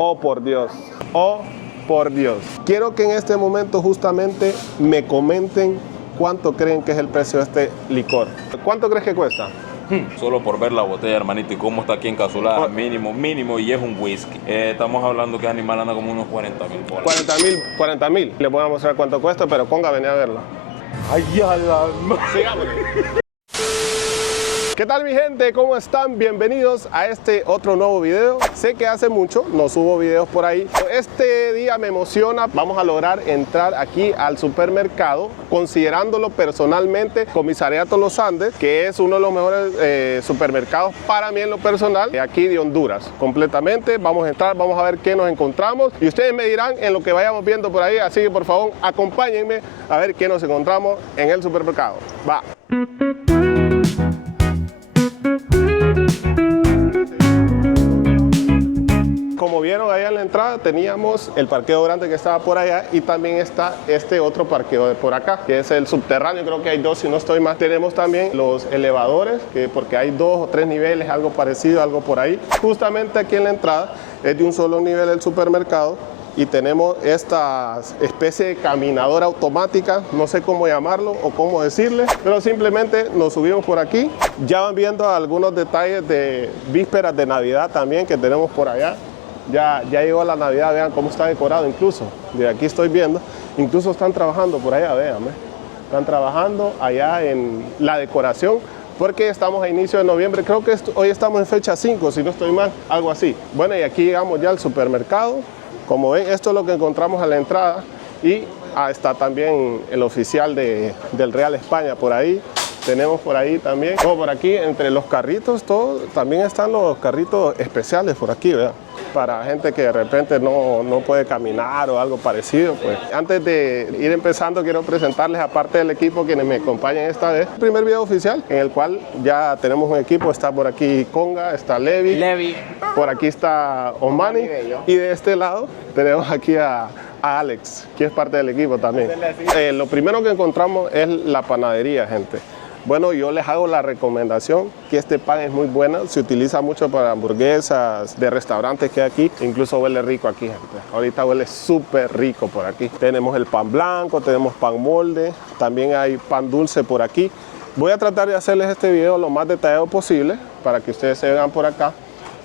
Oh, por Dios. Oh, por Dios. Quiero que en este momento justamente me comenten cuánto creen que es el precio de este licor. ¿Cuánto crees que cuesta? Solo por ver la botella, hermanito, y cómo está aquí encapsulada, mínimo, y es un whisky. Estamos hablando que el animal anda como unos 40,000 dólares. 40,000. Les voy a mostrar cuánto cuesta, pero Conga, venía a verlo. ¡Ay, a la Sigámosle. ¿Qué tal mi gente? ¿Cómo están? Bienvenidos a este otro nuevo video. Sé que hace mucho no subo videos por ahí. Este día me emociona. Vamos a lograr entrar aquí al supermercado, considerándolo personalmente Comisariato Los Andes, que es uno de los mejores supermercados para mí en lo personal, aquí de Honduras, completamente. Vamos a entrar, vamos a ver qué nos encontramos y ustedes me dirán en lo que vayamos viendo por ahí. Así que por favor acompáñenme a ver qué nos encontramos en el supermercado. Va. Como vieron allá en la entrada teníamos el parqueo grande que estaba por allá y también está este otro parqueo de por acá, que es el subterráneo. Creo que hay dos, si no estoy mal. Tenemos también los elevadores, porque hay 2 o 3 niveles, algo parecido, algo por ahí. Justamente aquí en la entrada es de un solo nivel el supermercado y tenemos esta especie de caminadora automática, no sé cómo llamarlo o cómo decirle, pero simplemente nos subimos por aquí. Ya van viendo algunos detalles de vísperas de Navidad también que tenemos por allá. Ya llegó la Navidad, vean cómo está decorado incluso. De aquí estoy viendo, incluso están trabajando por allá, véanme. Están trabajando allá en la decoración porque estamos a inicio de noviembre. Creo que hoy estamos en fecha 5, si no estoy mal, algo así. Bueno, y aquí llegamos ya al supermercado. Como ven, esto es lo que encontramos a la entrada y está también el oficial del Real España por ahí. Tenemos por ahí también, como por aquí, entre los carritos, todo, también están los carritos especiales por aquí, ¿verdad? Para gente que de repente no puede caminar o algo parecido, pues. Antes de ir empezando, quiero presentarles, aparte del equipo, quienes me acompañan esta vez, el primer video oficial, en el cual ya tenemos un equipo. Está por aquí Conga, está Levi. Por aquí está Omani, y de este lado tenemos aquí a Alex, que es parte del equipo también. Lo primero que encontramos es la panadería, gente. Bueno, yo les hago la recomendación que este pan es muy bueno, se utiliza mucho para hamburguesas de restaurantes que hay aquí, incluso huele rico aquí, gente. Ahorita huele súper rico por aquí. Tenemos el pan blanco, tenemos pan molde, también hay pan dulce por aquí. Voy a tratar de hacerles este video lo más detallado posible para que ustedes se vean por acá.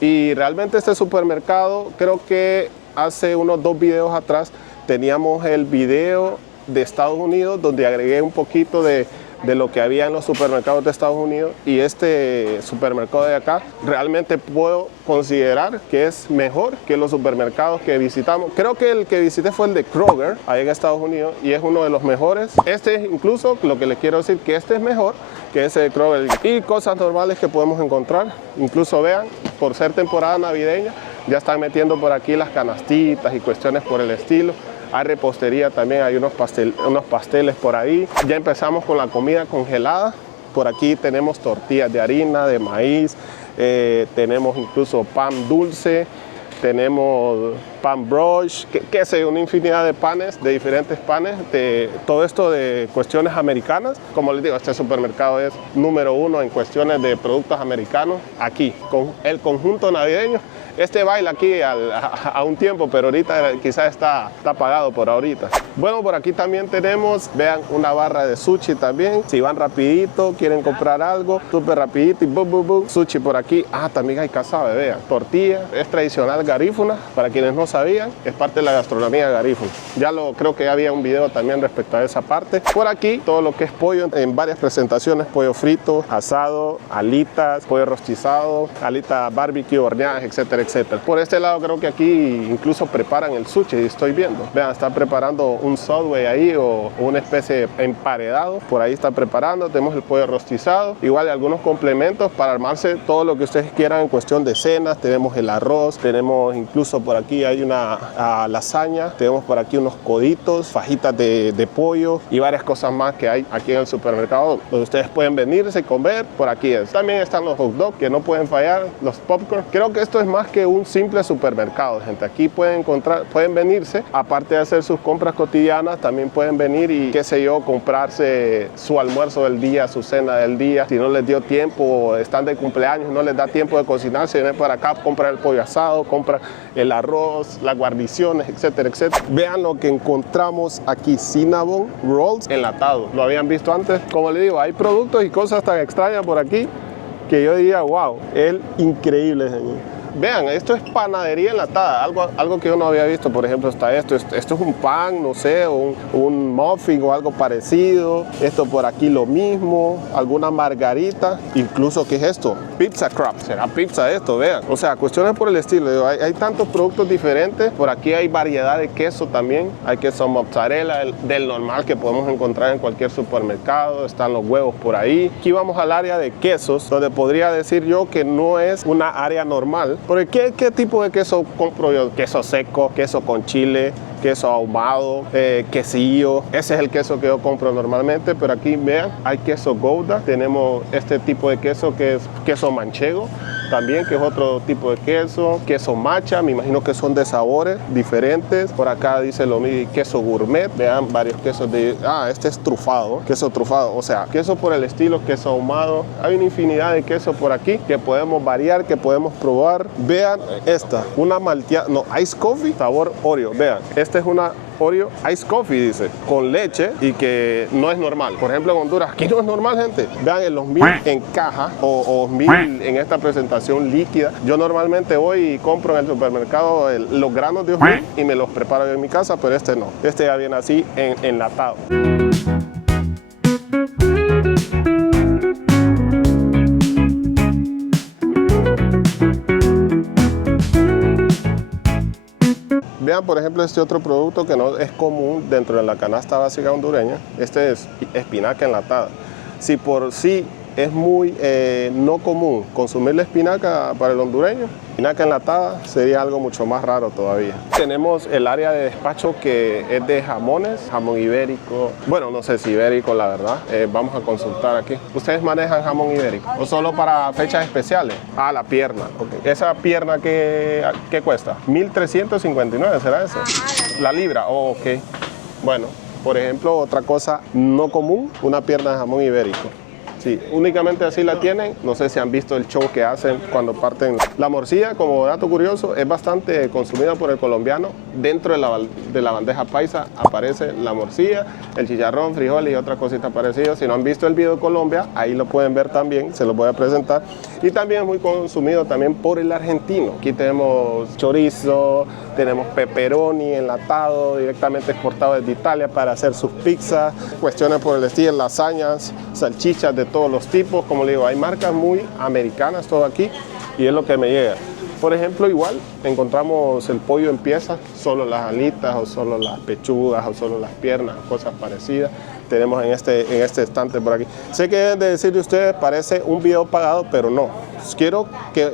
Y realmente este supermercado, creo que hace unos 2 videos atrás teníamos el video de Estados Unidos donde agregué un poquito de lo que había en los supermercados de Estados Unidos, y este supermercado de acá realmente puedo considerar que es mejor que los supermercados que visitamos. Creo que el que visité fue el de Kroger, ahí en Estados Unidos, y es uno de los mejores. Este es incluso, lo que les quiero decir, que este es mejor que ese de Kroger. Y cosas normales que podemos encontrar, incluso vean, por ser temporada navideña, ya están metiendo por aquí las canastitas y cuestiones por el estilo. Hay repostería también, hay unos pasteles por ahí. Ya empezamos con la comida congelada. Por aquí tenemos tortillas de harina, de maíz, tenemos incluso pan dulce, tenemos pan brioche, qué sé, una infinidad de panes, de diferentes panes, de todo esto de cuestiones americanas. Como les digo, este supermercado es número 1 en cuestiones de productos americanos aquí, con el conjunto navideño. Este baila aquí a un tiempo, pero ahorita quizás está apagado por ahorita. Bueno, por aquí también tenemos, vean, una barra de sushi también. Si van rapidito, quieren comprar algo, súper rapidito y sushi por aquí. También hay casabe, vean. Tortilla, es tradicional garífuna, para quienes no sabían, es parte de la gastronomía garífuna. Creo que ya había un video también respecto a esa parte. Por aquí, todo lo que es pollo en varias presentaciones, pollo frito, asado, alitas, pollo rostizado, alitas barbecue, horneadas, etcétera, etcétera. Por este lado creo que aquí incluso preparan el sushi, estoy viendo. Vean, están preparando un Subway ahí o una especie de emparedado. Por ahí están preparando. Tenemos el pollo rostizado. Igual algunos complementos para armarse todo lo que ustedes quieran en cuestión de cenas. Tenemos el arroz, tenemos incluso por aquí hay una lasaña, tenemos por aquí unos coditos, fajitas de pollo y varias cosas más que hay aquí en el supermercado donde ustedes pueden venirse y comer. Por aquí es. También están los hot dogs que no pueden fallar, los popcorn. Creo que esto es más que un simple supermercado, gente. Aquí pueden venirse, aparte de hacer sus compras cotidianas, también pueden venir y, qué sé yo, comprarse su almuerzo del día, su cena del día. Si no les dio tiempo, están de cumpleaños, no les da tiempo de cocinar, se vienen para acá, compran el pollo asado, compran el arroz, las guarniciones, etcétera, etcétera. Vean lo que encontramos aquí, cinnamon rolls enlatados. ¿Lo habían visto antes? Como les digo, hay productos y cosas tan extrañas por aquí que yo diría, wow, es increíble, señor. Vean, esto es panadería enlatada, algo que yo no había visto. Por ejemplo, está esto es un pan, no sé, un muffin o algo parecido. Esto por aquí lo mismo, alguna margarita, incluso, ¿qué es esto? Pizza crust, será pizza esto, vean. O sea, cuestiones por el estilo. Hay tantos productos diferentes. Por aquí hay variedad de queso también. Hay queso mozzarella, del normal que podemos encontrar en cualquier supermercado. Están los huevos por ahí. Aquí vamos al área de quesos, donde podría decir yo que no es una área normal. Porque ¿qué tipo de queso compro yo? Queso seco, queso con chile, queso ahumado, quesillo. Ese es el queso que yo compro normalmente, pero aquí vean, hay queso Gouda. Tenemos este tipo de queso que es queso manchego también, que es otro tipo de queso matcha, me imagino que son de sabores diferentes. Por acá dice lo mismo, queso gourmet, vean varios quesos este es trufado, queso trufado, o sea, queso por el estilo, queso ahumado. Hay una infinidad de quesos por aquí que podemos variar, que podemos probar. Vean esta, una malteada, no, ice coffee, sabor Oreo, vean, esta es una Oreo Ice Coffee, dice, con leche y que no es normal. Por ejemplo, en Honduras, aquí no es normal, gente. Vean, en los 1000 en caja o 1000 en esta presentación líquida. Yo normalmente voy y compro en el supermercado los granos de 1000 y me los preparo en mi casa, pero este no. Este ya viene así enlatado. Vean, por ejemplo, este otro producto que no es común dentro de la canasta básica hondureña. Este es espinaca enlatada. Si por sí es muy no común consumir la espinaca para el hondureño, espinaca enlatada sería algo mucho más raro todavía. Tenemos el área de despacho que es de jamones, jamón ibérico. Bueno, no sé si ibérico, la verdad. Vamos a consultar aquí. ¿Ustedes manejan jamón ibérico o solo para fechas especiales? Ah, la pierna. Okay. ¿Esa pierna qué cuesta? 1.359, ¿será eso? La libra. Oh, ok. Bueno, por ejemplo, otra cosa no común, una pierna de jamón ibérico. Sí, únicamente así la tienen. No sé si han visto el show que hacen cuando parten. La morcilla, como dato curioso, es bastante consumida por el colombiano. Dentro de la bandeja paisa aparece la morcilla, el chicharrón, frijoles y otras cositas parecidas. Si no han visto el video de Colombia, ahí lo pueden ver también, se los voy a presentar. Y también es muy consumido también por el argentino. Aquí tenemos chorizo, tenemos pepperoni enlatado, directamente exportado desde Italia para hacer sus pizzas. Cuestiones por el estilo, lasañas, salchichas de todos los tipos. Como le digo, hay marcas muy americanas todo aquí y es lo que me llega. Por ejemplo, igual encontramos el pollo en piezas, solo las alitas o solo las pechugas o solo las piernas, cosas parecidas. Tenemos en este estante por aquí. Sé que deben de decir de ustedes, parece un video pagado, pero no. Quiero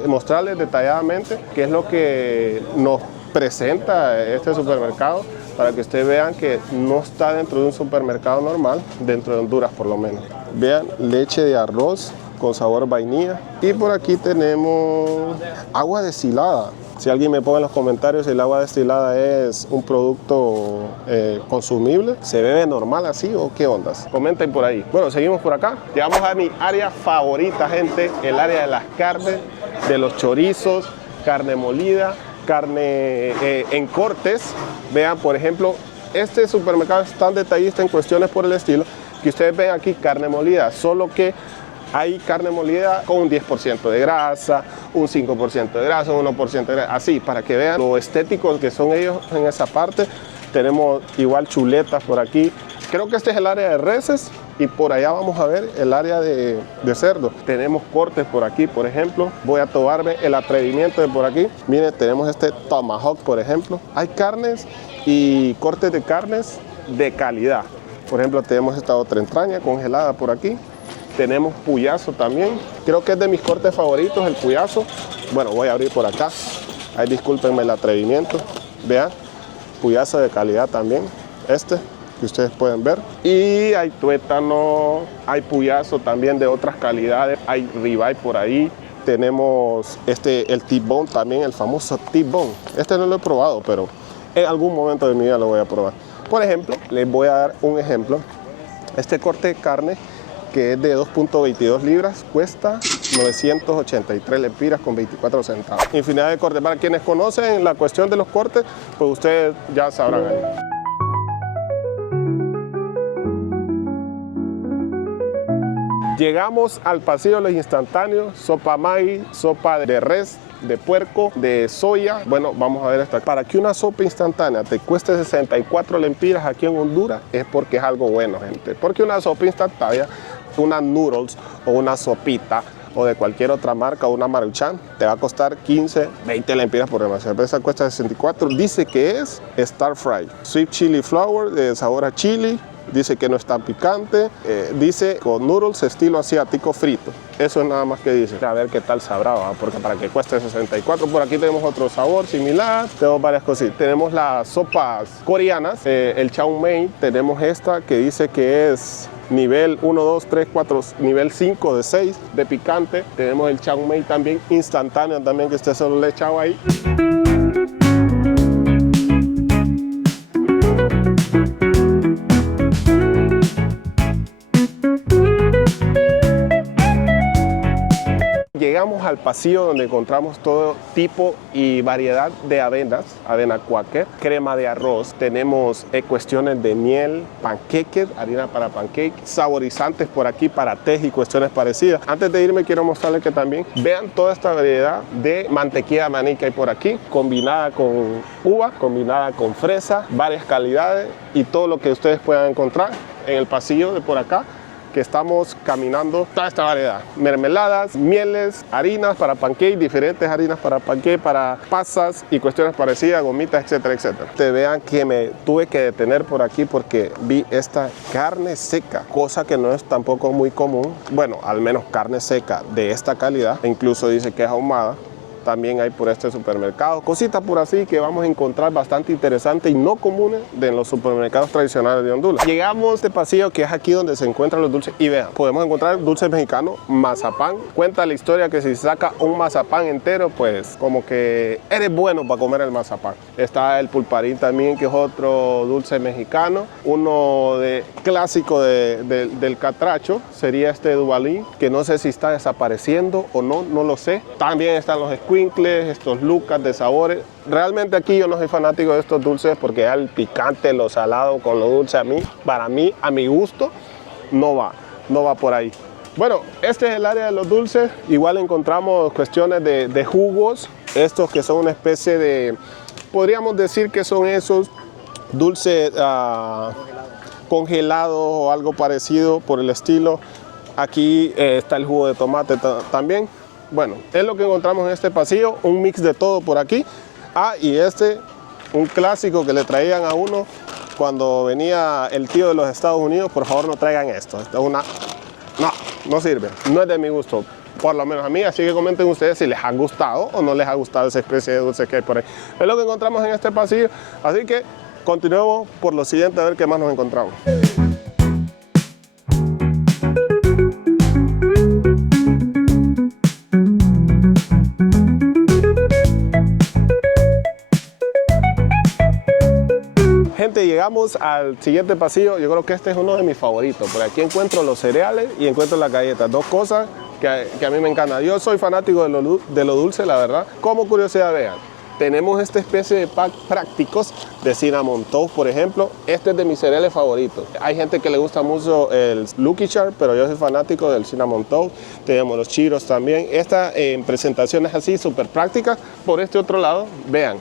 mostrarles detalladamente qué es lo que nos presenta este supermercado para que ustedes vean que no está dentro de un supermercado normal, dentro de Honduras por lo menos. Vean, leche de arroz con sabor vainilla. Y por aquí tenemos agua destilada. Si alguien me pone en los comentarios si el agua destilada es un producto consumible, ¿se bebe normal así o qué ondas? Comenten por ahí. Bueno, seguimos por acá. Llegamos a mi área favorita, gente, el área de las carnes, de los chorizos, carne molida, carne en cortes. Vean, por ejemplo, este supermercado es tan detallista en cuestiones por el estilo que ustedes ven aquí carne molida, solo que hay carne molida con un 10% de grasa, un 5% de grasa, un 1% de grasa, así, para que vean lo estéticos que son ellos en esa parte. Tenemos igual chuletas por aquí. Creo que este es el área de reses y por allá vamos a ver el área de cerdo. Tenemos cortes por aquí, por ejemplo. Voy a tomarme el atrevimiento de por aquí. Miren, tenemos este tomahawk, por ejemplo. Hay carnes y cortes de carnes de calidad. Por ejemplo, tenemos esta otra entraña congelada por aquí. Tenemos puyazo también. Creo que es de mis cortes favoritos, el puyazo. Bueno, voy a abrir por acá. Ahí discúlpenme el atrevimiento. vean, puyazo de calidad también, que ustedes pueden ver. Y hay tuétano, hay puyazo también de otras calidades, hay ribeye por ahí. Tenemos el T-bone también, el famoso T-bone. No lo he probado, pero en algún momento de mi vida lo voy a probar. Por ejemplo, les voy a dar un ejemplo. Este corte de carne, que es de 2.22 libras, cuesta 983 lempiras con 24 centavos. Infinidad de cortes. Para quienes conocen la cuestión de los cortes, pues ustedes ya sabrán ahí. Llegamos al pasillo de los instantáneos, sopa Maggi, sopa de res, de puerco, de soya. Bueno, vamos a ver esta. Para que una sopa instantánea te cueste 64 lempiras aquí en Honduras, es porque es algo bueno, gente. Porque una sopa instantánea, una noodles o una sopita o de cualquier otra marca o una Maruchan, te va a costar 15, 20 lempiras por demás. La cerveza cuesta 64. Dice que es Star Fry, sweet chili flour, de sabor a chili. Dice que no es tan picante, dice con noodles estilo asiático frito. Eso es nada más que dice. A ver qué tal sabrá, ¿va? Porque para que cueste 64. Por aquí tenemos otro sabor similar, tenemos varias cositas. Tenemos las sopas coreanas, el chow mein. Tenemos esta que dice que es nivel 1, 2, 3, 4, nivel 5 de 6 de picante. Tenemos el chow mein también instantáneo, también que usted solo le ha echado ahí. Llegamos al pasillo donde encontramos todo tipo y variedad de avenas, avena Quaker, crema de arroz, tenemos cuestiones de miel, panqueques, harina para pancake, saborizantes por aquí para té y cuestiones parecidas. Antes de irme quiero mostrarles que también vean toda esta variedad de mantequilla de maní que hay por aquí, combinada con uva, combinada con fresa, varias calidades y todo lo que ustedes puedan encontrar en el pasillo de por acá, que estamos caminando, toda esta variedad, mermeladas, mieles, harinas para pancake, diferentes harinas para pancake, para pasas y cuestiones parecidas, gomitas, etcétera, etcétera. Te vean que me tuve que detener por aquí porque vi esta carne seca, cosa que no es tampoco muy común, bueno, al menos carne seca de esta calidad, e incluso dice que es ahumada. También hay por este supermercado, cositas por así que vamos a encontrar bastante interesantes y no comunes en los supermercados tradicionales de Honduras. Llegamos a este pasillo que es aquí donde se encuentran los dulces y vean, podemos encontrar dulces mexicanos, mazapán. Cuenta la historia que si saca un mazapán entero, pues como que eres bueno para comer el mazapán. Está el pulparín también, que es otro dulce mexicano. Uno clásico del catracho sería este Duvalín, que no sé si está desapareciendo o no, no lo sé. También están los estos lucas de sabores. Realmente aquí yo no soy fanático de estos dulces porque ya el picante, lo salado con lo dulce para mí, a mi gusto, no va por ahí. Bueno, este es el área de los dulces. Igual encontramos cuestiones de jugos, estos que son una especie de, podríamos decir que son esos dulces congelados o algo parecido por el estilo. Aquí está el jugo de tomate también. Bueno, es lo que encontramos en este pasillo, un mix de todo por aquí. Y un clásico que le traían a uno cuando venía el tío de los Estados Unidos, por favor no traigan esto. Esto es no sirve, no es de mi gusto, por lo menos a mí, así que comenten ustedes si les ha gustado o no les ha gustado esa especie de dulce que hay por ahí. Es lo que encontramos en este pasillo, así que continuemos por lo siguiente a ver qué más nos encontramos. Gente, llegamos al siguiente pasillo. Yo creo que este es uno de mis favoritos. Por aquí encuentro los cereales y encuentro las galletas. Dos cosas que a mí me encantan. Yo soy fanático de lo dulce, la verdad. Como curiosidad, vean, tenemos esta especie de pack prácticos de Cinnamon Toast, por ejemplo. Este es de mis cereales favoritos. Hay gente que le gusta mucho el Lucky Charms, pero yo soy fanático del Cinnamon Toast. Tenemos los Cheetos también. Esta en presentaciones así, súper prácticas. Por este otro lado, vean,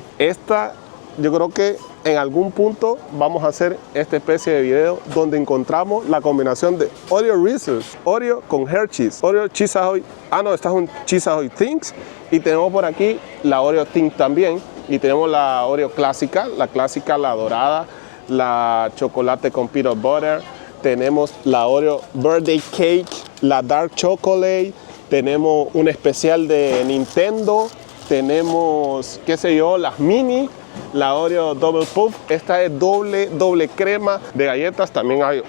yo creo que en algún punto vamos a hacer esta especie de video donde encontramos la combinación de Oreo Reese's, Oreo con Hershey's, Oreo Cheese Ahoy. No, esta es un Cheese Ahoy Thinks. Y tenemos por aquí la Oreo Think también. Y tenemos la Oreo clásica, la dorada, la chocolate con peanut butter. Tenemos la Oreo Birthday Cake, la Dark Chocolate. Tenemos un especial de Nintendo. Tenemos, qué sé yo, las mini. la Oreo Double Puff. Esta es doble crema de galletas. También hay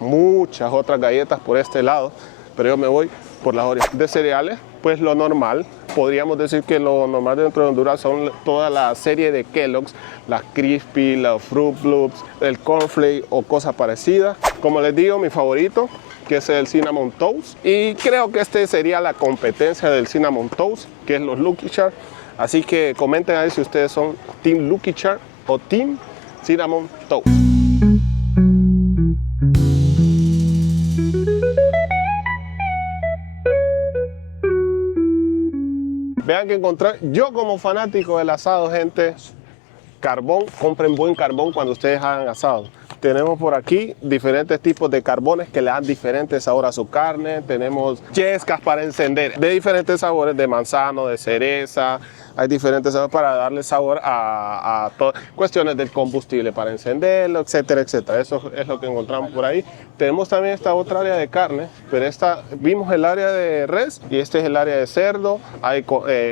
muchas otras galletas por este lado, pero yo me voy por las Oreo. De cereales, pues lo normal. Podríamos decir que lo normal dentro de Honduras son toda la serie de Kellogg's, las Crispy, los Fruit Loops, el Cornflake o cosas parecidas. Como les digo, mi favorito, que es el Cinnamon Toast. Y creo que este sería la competencia del Cinnamon Toast, que es los Lucky Charms. Así que comenten ahí si ustedes son Team Lucky Charms o Team Cinnamon Toast. Vean que encontré, yo como fanático del asado, gente, carbón, compren buen carbón cuando ustedes hagan asado. Tenemos por aquí diferentes tipos de carbones que le dan diferente sabor a su carne. Tenemos yescas para encender de diferentes sabores, de manzano, de cereza. Hay diferentes sabores para darle sabor a cuestiones del combustible para encenderlo, etcétera, etcétera. Eso es lo que encontramos por ahí. Tenemos también esta otra área de carne, pero vimos el área de res y este es el área de cerdo. Hay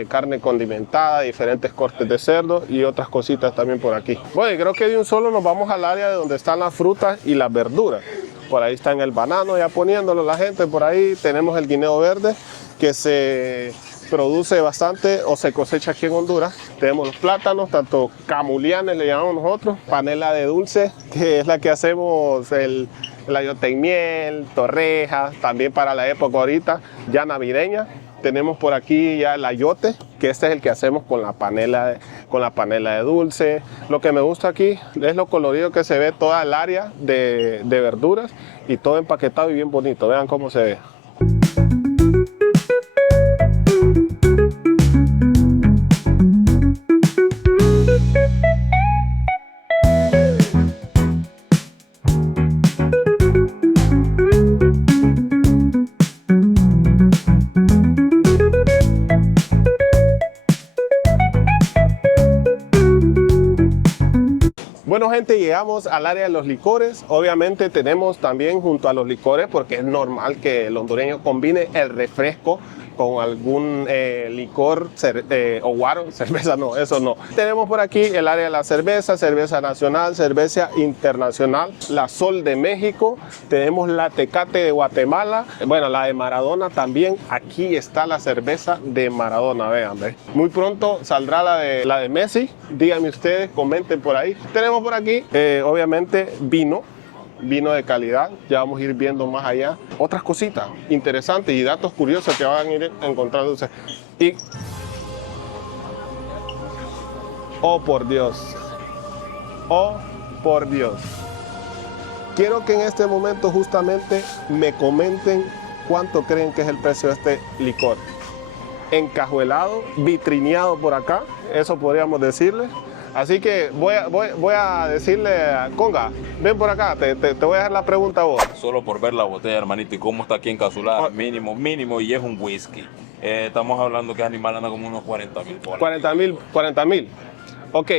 carne condimentada, diferentes cortes de cerdo y otras cositas también por aquí. Bueno, creo que de un solo nos vamos al área de donde están las frutas y las verduras. Por ahí está el banano ya poniéndolo la gente por ahí. Tenemos el guineo verde que se produce bastante o se cosecha aquí en Honduras. Tenemos los plátanos, tanto camulianes le llamamos nosotros, panela de dulce, que es la que hacemos el ayote en miel, torrejas, también para la época ahorita ya navideña. Tenemos por aquí ya el ayote, que este es el que hacemos con la panela de dulce. Lo que me gusta aquí es lo colorido que se ve toda el área de verduras y todo empaquetado y bien bonito. Vean cómo se ve. Bueno, gente, llegamos al área de los licores. Obviamente tenemos también junto a los licores, porque es normal que el hondureño combine el refresco con algún licor o guaro, cerveza no, eso no. Tenemos por aquí el área de la cerveza, cerveza nacional, cerveza internacional, la Sol de México, tenemos la Tecate de Guatemala, bueno, la de Maradona también. Aquí está la cerveza de Maradona, vean, ¿ve? Muy pronto saldrá la de Messi, díganme ustedes, comenten por ahí. Tenemos por aquí, obviamente, vino de calidad, ya vamos a ir viendo más allá otras cositas interesantes y datos curiosos que van a ir encontrando ustedes. Y oh por Dios, quiero que en este momento justamente me comenten cuánto creen que es el precio de este licor. Encajuelado, vitrineado por acá, eso podríamos decirle. Así que voy a decirle a Conga, ven por acá, te voy a dejar la pregunta a vos. Solo por ver la botella, hermanito, y cómo está aquí encapsulada, mínimo, y es un whisky. Estamos hablando que animal anda como unos 40,000 dólares. 40,000. Ok.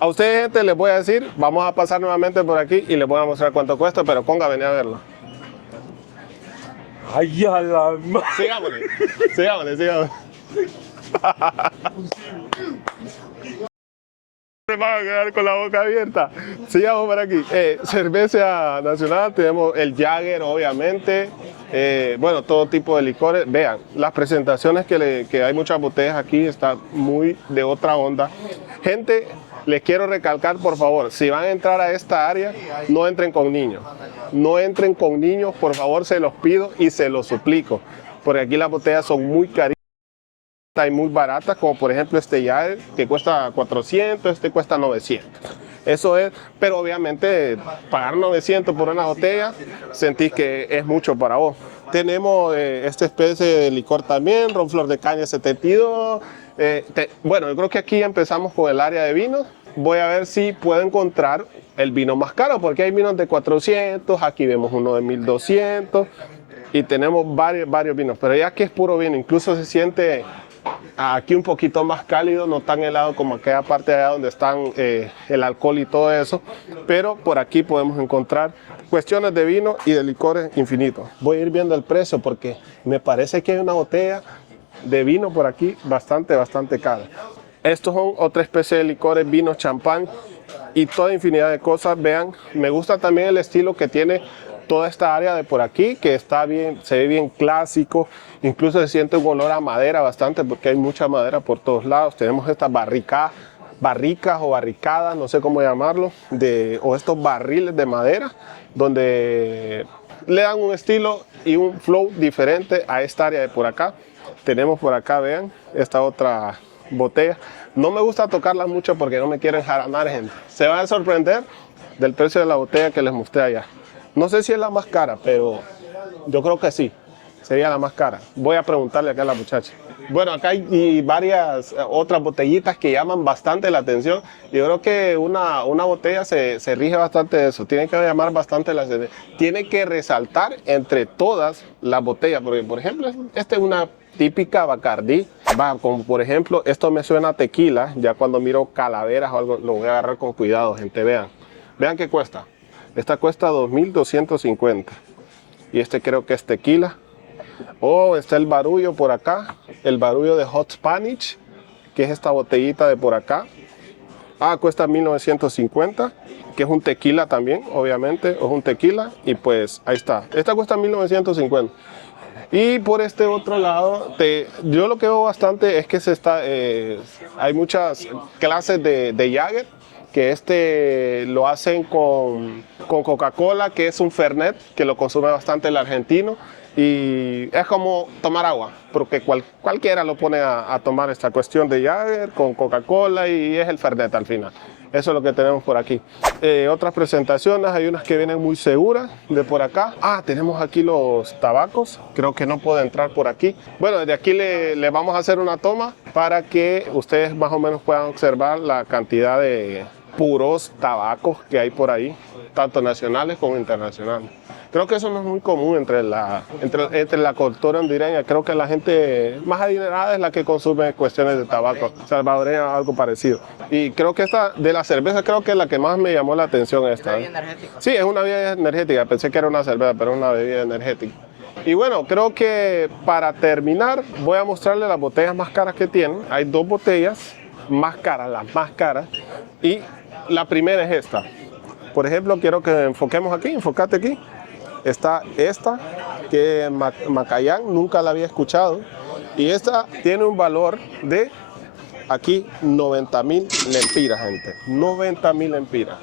A ustedes, gente, les voy a decir, vamos a pasar nuevamente por aquí y les voy a mostrar cuánto cuesta, pero Conga, vení a verlo. ¡Ay, a la madre! Sigámosle. Me van a quedar con la boca abierta. Sigamos por aquí. Cerveza nacional, tenemos el Jagger, obviamente. Bueno, todo tipo de licores. Vean, las presentaciones que hay muchas botellas aquí están muy de otra onda. Gente, les quiero recalcar, por favor, si van a entrar a esta área, no entren con niños. No entren con niños, por favor, se los pido y se los suplico. Porque aquí las botellas son muy carísimas. Hay muy baratas, como por ejemplo este Jagger, que cuesta 400, este cuesta 900. Eso es, pero obviamente pagar 900 por una botella, sentís que es mucho para vos. Tenemos esta especie de licor también, ron flor de caña 72. Bueno, yo creo que aquí empezamos con el área de vinos. Voy a ver si puedo encontrar el vino más caro, porque hay vinos de 400, aquí vemos uno de 1200 y tenemos varios vinos, pero ya que es puro vino, incluso se siente aquí un poquito más cálido, no tan helado como aquella parte de allá donde están el alcohol y todo eso, pero por aquí podemos encontrar cuestiones de vino y de licores infinitos. Voy a ir viendo el precio porque me parece que hay una botella de vino por aquí bastante cara. Estos son otra especie de licores, vinos, champán y toda infinidad de cosas. Vean, me gusta también el estilo que tiene toda esta área de por aquí, que está bien, se ve bien clásico, incluso se siente un olor a madera bastante porque hay mucha madera por todos lados. Tenemos estas barricas o barricadas, no sé cómo llamarlo, o estos barriles de madera, donde le dan un estilo y un flow diferente a esta área de por acá. Tenemos por acá, vean, esta otra botella. No me gusta tocarla mucho porque no me quieren enjaranar, gente. Se van a sorprender del precio de la botella que les mostré allá. No sé si es la más cara, pero yo creo que sí, sería la más cara. Voy a preguntarle acá a la muchacha. Bueno, acá hay varias otras botellitas que llaman bastante la atención. Yo creo que una botella se rige bastante de eso. Tiene que llamar bastante la atención. Tiene que resaltar entre todas las botellas. Porque, por ejemplo, esta es una típica Bacardí. Como por ejemplo, esto me suena a tequila. Ya cuando miro calaveras o algo, lo voy a agarrar con cuidado, gente. Vean. Vean qué cuesta. Esta cuesta 2.250. Y este creo que es tequila. Oh, está el barullo por acá. El barullo de Hot Spanish, que es esta botellita de por acá. Ah, cuesta 1.950, que es un tequila también, obviamente. Es un tequila y pues ahí está. Esta cuesta 1.950. Y por este otro lado, yo lo que veo bastante es que hay muchas clases de Jagger, que lo hacen con Coca-Cola, que es un Fernet, que lo consume bastante el argentino. Y es como tomar agua, porque cualquiera lo pone a tomar esta cuestión de Jagger con Coca-Cola y es el Fernet al final. Eso es lo que tenemos por aquí. Otras presentaciones, hay unas que vienen muy seguras de por acá. Ah, tenemos aquí los tabacos, creo que no puedo entrar por aquí. Bueno, desde aquí le vamos a hacer una toma para que ustedes más o menos puedan observar la cantidad de puros tabacos que hay por ahí, tanto nacionales como internacionales. Creo que eso no es muy común entre la cultura hondureña. Creo que la gente más adinerada es la que consume cuestiones de tabaco. Salvadoreña, algo parecido. Y creo que esta de la cerveza, creo que es la que más me llamó la atención esta. ¿Es una bebida energética? Sí, es una bebida energética. Pensé que era una cerveza, pero es una bebida energética. Y bueno, creo que para terminar voy a mostrarles las botellas más caras que tienen. Hay dos botellas más caras, las más caras. Y la primera es esta. Por ejemplo, quiero que enfoquemos aquí, enfócate aquí. Está esta, que Macayán, nunca la había escuchado. Y esta tiene un valor de, aquí, 90.000 lempiras, gente. 90.000 lempiras.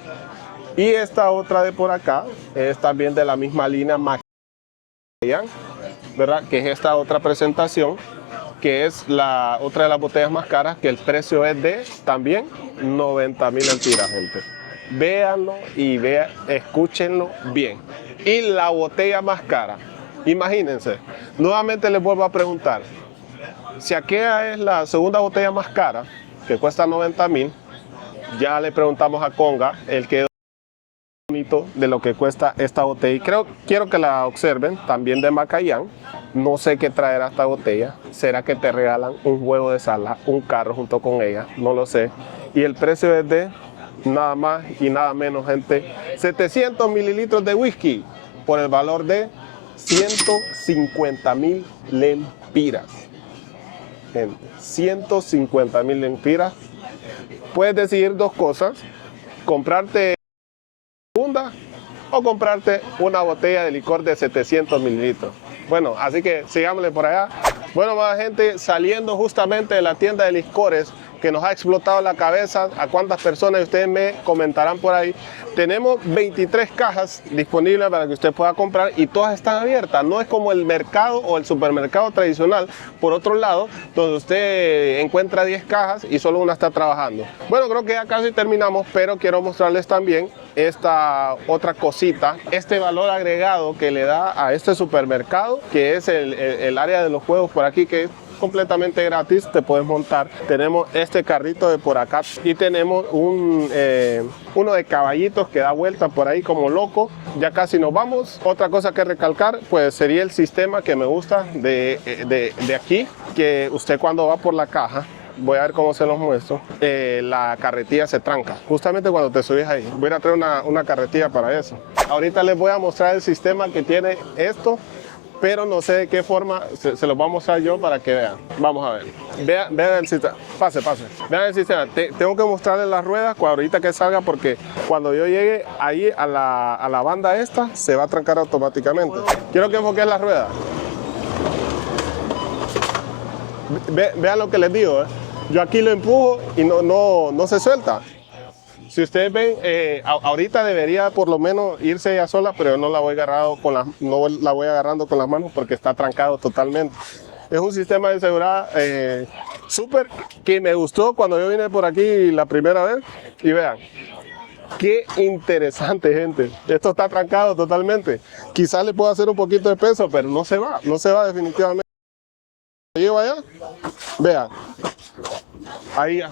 Y esta otra de por acá es también de la misma línea Macayán, ¿verdad? Que es esta otra presentación, que es la otra de las botellas más caras, que el precio es de también 90.000 lempiras, gente. Véanlo y escúchenlo bien. Y la botella más cara, imagínense, nuevamente les vuelvo a preguntar, si aquella es la segunda botella más cara, que cuesta 90.000, ya le preguntamos a Conga, el que bonito de lo que cuesta esta botella, y quiero que la observen, también de Macayán. No sé qué traerá esta botella, será que te regalan un juego de sala, un carro junto con ella, no lo sé, y el precio es de nada más y nada menos, gente, 700 mililitros de whisky por el valor de 150.000 lempiras. Gente, 150.000 lempiras. Puedes decidir dos cosas: comprarte segunda o comprarte una botella de licor de 700 mililitros. Bueno, así que sigámosle por allá. Bueno, más gente, saliendo justamente de la tienda de licores que nos ha explotado la cabeza, a cuántas personas ustedes me comentarán por ahí. Tenemos 23 cajas disponibles para que usted pueda comprar y todas están abiertas. No es como el mercado o el supermercado tradicional, por otro lado, donde usted encuentra 10 cajas y solo una está trabajando. Bueno, creo que ya casi terminamos, pero quiero mostrarles también esta otra cosita, este valor agregado que le da a este supermercado, que es el área de los juegos por aquí, que es completamente gratis, te puedes montar. Tenemos este carrito de por acá y tenemos uno de caballitos que da vuelta por ahí como loco. Ya casi nos vamos. Otra cosa que recalcar, pues sería el sistema que me gusta de aquí, que usted cuando va por la caja, voy a ver cómo se los muestro, la carretilla se tranca justamente cuando te subes ahí. Voy a traer una carretilla para eso. Ahorita les voy a mostrar el sistema que tiene esto pero no sé de qué forma se los voy a mostrar yo para que vean. Vamos a ver. Vean el sistema. Pase. Vean el sistema. Tengo que mostrarles las ruedas ahorita que salga porque cuando yo llegue ahí a la banda esta se va a trancar automáticamente. Quiero que enfoquen las ruedas. Vean lo que les digo. Yo aquí lo empujo y no se suelta. Si ustedes ven, ahorita debería por lo menos irse ella sola, pero yo no la voy agarrando con las manos porque está trancado totalmente. Es un sistema de seguridad súper que me gustó cuando yo vine por aquí la primera vez. Y vean, qué interesante, gente. Esto está trancado totalmente. Quizás le puedo hacer un poquito de peso, pero no se va definitivamente. Llego allá, vean, ahí ya.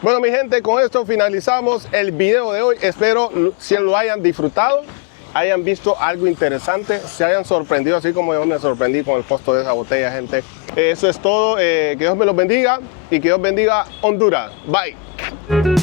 Bueno, mi gente, con esto finalizamos el video de hoy. Espero si lo hayan disfrutado, hayan visto algo interesante, se hayan sorprendido así como yo me sorprendí con el costo de esa botella, gente. Eso es todo. Que Dios me los bendiga y que Dios bendiga Honduras. Bye.